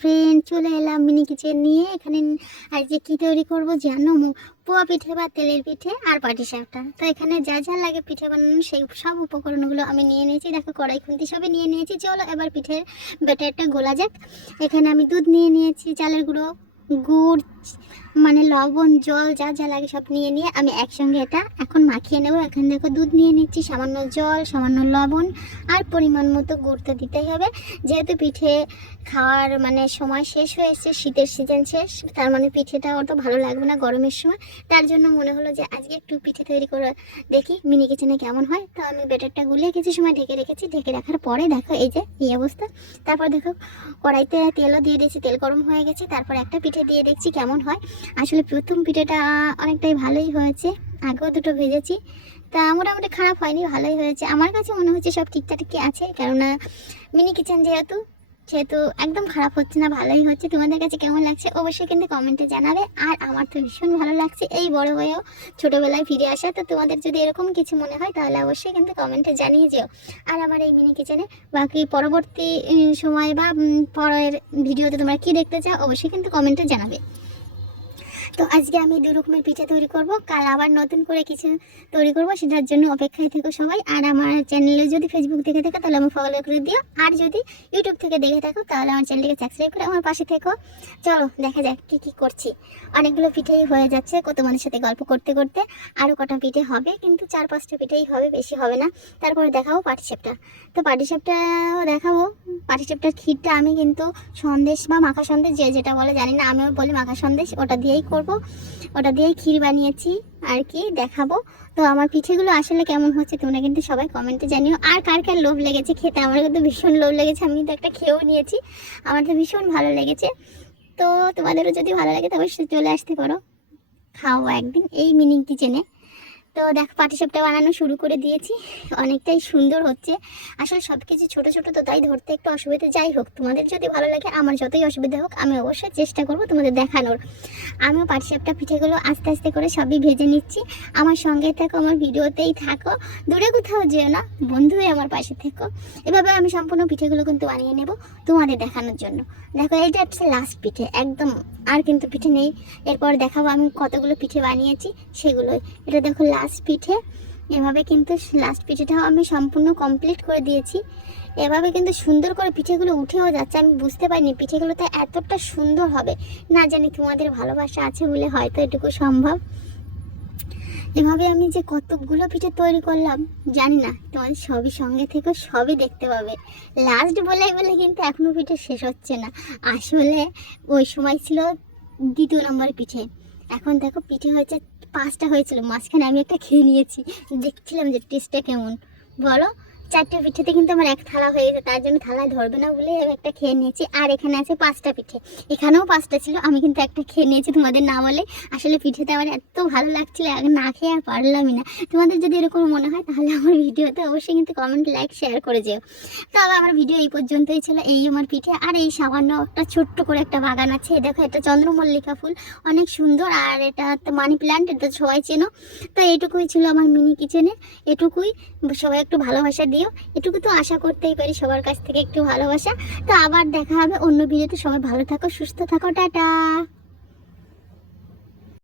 Friend, চলে এলাম mini kitchen নিয়ে। এখানে আজকে কি তৈরি করব জানো? পোয়া পিঠে বা তেলের পিঠে আর পাটিসাপটা। তো এখানে যা যা লাগে পিঠে বানানো সেই সব উপকরণগুলো আমি নিয়ে নিয়েছি। দেখো, কড়াই খুন্তি সবই নিয়ে নিয়েছি। চলো এবার পিঠের ব্যাটারটা গোলা যাক। এখানে আমি দুধ নিয়ে নিয়েছি, চালের গুঁড়ো, গুড়, মানে লবণ, জল, যা যা লাগে সব নিয়ে নিয়ে আমি একসঙ্গে এটা এখন মাখিয়ে নেব। এখানে দেখো দুধ নিয়ে নিচ্ছি, সামান্য জল, সামান্য লবণ আর পরিমাণ মতো গুড় তো দিতেই হবে। যেহেতু পিঠে খাওয়ার মানে সময় শেষ হয়ে এসেছে, শীতের সিজন শেষ, তার মানে পিঠেটা অত ভালো লাগবে না গরমের সময়। তার জন্য মনে হলো যে আজকে একটু পিঠে তৈরি করে দেখি মিনি কিচেনে কেমন হয়। তো আমি ব্যাটারটা গুলিয়ে কিছু সময় ঢেকে রেখেছি। ঢেকে রাখার পরে দেখো এই যে এই অবস্থা। তারপর দেখো কড়াইতে তেলও দিয়ে দিয়েছি, তেল গরম হয়ে গেছে। তারপর একটা পিঠে দিয়ে দেখছি কেমন হয়। আসলে প্রথম পিঠেটা অনেকটাই ভালোই হয়েছে, আগেও দুটো ভেজেছি, তা মোটামুটি খারাপ হয়নি, ভালোই হয়েছে। আমার কাছে মনে হচ্ছে সব ঠিকঠাকই আছে, কেননা মিনি কিচেন যেহেতু সেহেতু একদম খারাপ হচ্ছে না, ভালোই হচ্ছে। তোমাদের কাছে কেমন লাগছে অবশ্যই কিন্তু কমেন্টে জানাবে। আর আমার তো ভীষণ ভালো লাগছে এই বড় হয়েও ছোটোবেলায় ফিরে আসা। তো তোমাদের যদি এরকম কিছু মনে হয় তাহলে অবশ্যই কিন্তু কমেন্টে জানিয়ে যেও। আর আমার এই মিনি কিচেনে বাকি পরবর্তী সময় বা পরের ভিডিওতে তোমরা কি দেখতে চাও অবশ্যই কিন্তু কমেন্টে জানাবে। তো আজকে আমি দু রকমের পিঠে তৈরি করব, কাল আবার নতুন করে কিছু তৈরি করব, সেটার জন্য অপেক্ষায় থেকো সবাই। আর আমার চ্যানেলে যদি ফেসবুক থেকে থাকো তাহলে আমার ফলো করে দিও, আর যদি ইউটিউব থেকে দেখে থাকো তাহলে আমার চ্যানেলটিকে সাবস্ক্রাইব করে আমার পাশে থেকো। চলো দেখা যাক কি কি করছি। অনেকগুলো পিঠেই হয়ে যাচ্ছে, তোমাদের সাথে গল্প করতে করতে। আরও কটা পিঠে হবে, কিন্তু 4-5টা পিঠেই হবে, বেশি হবে না। তারপরে দেখাবো পাটিসাপটা। তো পাটিসাপটাও দেখাবো। পাটিসাপটার ক্ষীরটা আমি কিন্তু সন্দেশ বা মাখা সন্দেশ, যে যেটা বলে জানি না, আমিও বলি মাখা সন্দেশ, ওটা দিয়েই করব। ওটা দিয়েই ক্ষীর বানিয়েছি আর কি, দেখাবো। তো আমার পিঠেগুলো আসলে কেমন হচ্ছে তোমরা কিন্তু সবাই কমেন্টে জানিও। আর কার কার লোভ লেগেছে খেতে, আমার কিন্তু ভীষণ লোভ লেগেছে, আমি কিন্তু একটা খেয়েও নিয়েছি, আমার তো ভীষণ ভালো লেগেছে। তো তোমাদেরও যদি ভালো লাগে তবে চলে আসতে পারো, খাও একদিন এই মিনি কিচেনে। তো দেখো পাটিসাপটা বানানো শুরু করে দিয়েছি, অনেকটাই সুন্দর হচ্ছে। আসলে সব কিছু ছোটো ছোটো তো, তাই ধরতে একটু অসুবিধা। যাই হোক, তোমাদের যদি ভালো লাগে, আমার যতই অসুবিধা হোক, আমি অবশ্যই চেষ্টা করব তোমাদের দেখানোর। আমিও পাটিসাপটা পিঠেগুলো আস্তে আস্তে করে সবই ভেজে নিচ্ছি। আমার সঙ্গে থাকো, আমার ভিডিওতেই থাকো, দূরে কোথাও যেও না, বন্ধু হয়ে আমার পাশে থেকো। এভাবে আমি সম্পূর্ণ পিঠেগুলো কিন্তু বানিয়ে নেব তোমাদের দেখানোর জন্য। দেখো এইটা হচ্ছে লাস্ট পিঠে একদম, আর কিন্তু পিঠে নেই। এরপর দেখাবো আমি কতগুলো পিঠে বানিয়েছি সেগুলোই। এটা দেখো লাস্ট পিঠে। এভাবে কিন্তু লাস্ট পিঠেটাও আমি সম্পূর্ণ কমপ্লিট করে দিয়েছি। এভাবে কিন্তু সুন্দর করে পিঠেগুলো উঠেও যাচ্ছে, আমি বুঝতে পারিনি পিঠেগুলোতে এতটা সুন্দর হবে। না জানি তোমাদের ভালোবাসা আছে বলে হয়তো এটুকু সম্ভব। এভাবে আমি যে কতগুলো পিঠে তৈরি করলাম জানি না, তোমাদের সবই সঙ্গে থেকে সবই দেখতে পাবে। লাস্ট বলে বলে কিন্তু এখনো পিঠে শেষ হচ্ছে না। আসলে ওই সময় ছিল 2 নম্বর পিঠে, এখন দেখো পিঠে হয়েছে 5টা হয়েছিল, মাঝখানে আমি একটা খেয়ে নিয়েছি, দেখছিলাম যে টেস্টটা কেমন। বলো, 4টে পিঠেতে কিন্তু আমার এক থালা হয়ে গেছে, তার জন্য থালায় ধরবে না বলে আমি একটা খেয়ে নিয়েছি। আর এখানে আছে 5টা পিঠে, এখানেও 5টা ছিল, আমি কিন্তু একটা খেয়ে নিয়েছি তোমাদের না বলে। আসলে পিঠেতে আমার এত ভালো লাগছিল, না খেয়ে আর পারলামই না। তোমাদের যদি এরকম মনে হয় তাহলে আমার ভিডিওতে অবশ্যই কিন্তু কমেন্ট, লাইক, শেয়ার করে যেও। তো আবার আমার ভিডিও এই পর্যন্তই ছিল। এই আমার পিঠে, আর এই সামান্য একটা ছোট্ট করে একটা বাগান আছে, দেখো এটা চন্দ্রমল্লিকা ফুল, অনেক সুন্দর। আর এটা মানি প্ল্যান্ট, এটা সবাই চেনো। তো এইটুকুই ছিল আমার মিনি কিচেনে, এটুকুই। সবাই একটু ভালোবাসা দিও, এটুকু তো আশা করতেই পারি সবার কাছ থেকে একটু ভালোবাসা। তো আবার দেখা হবে অন্য ভিডিওতে। সবাই ভালো থাকো, সুস্থ থাকো, টাটা।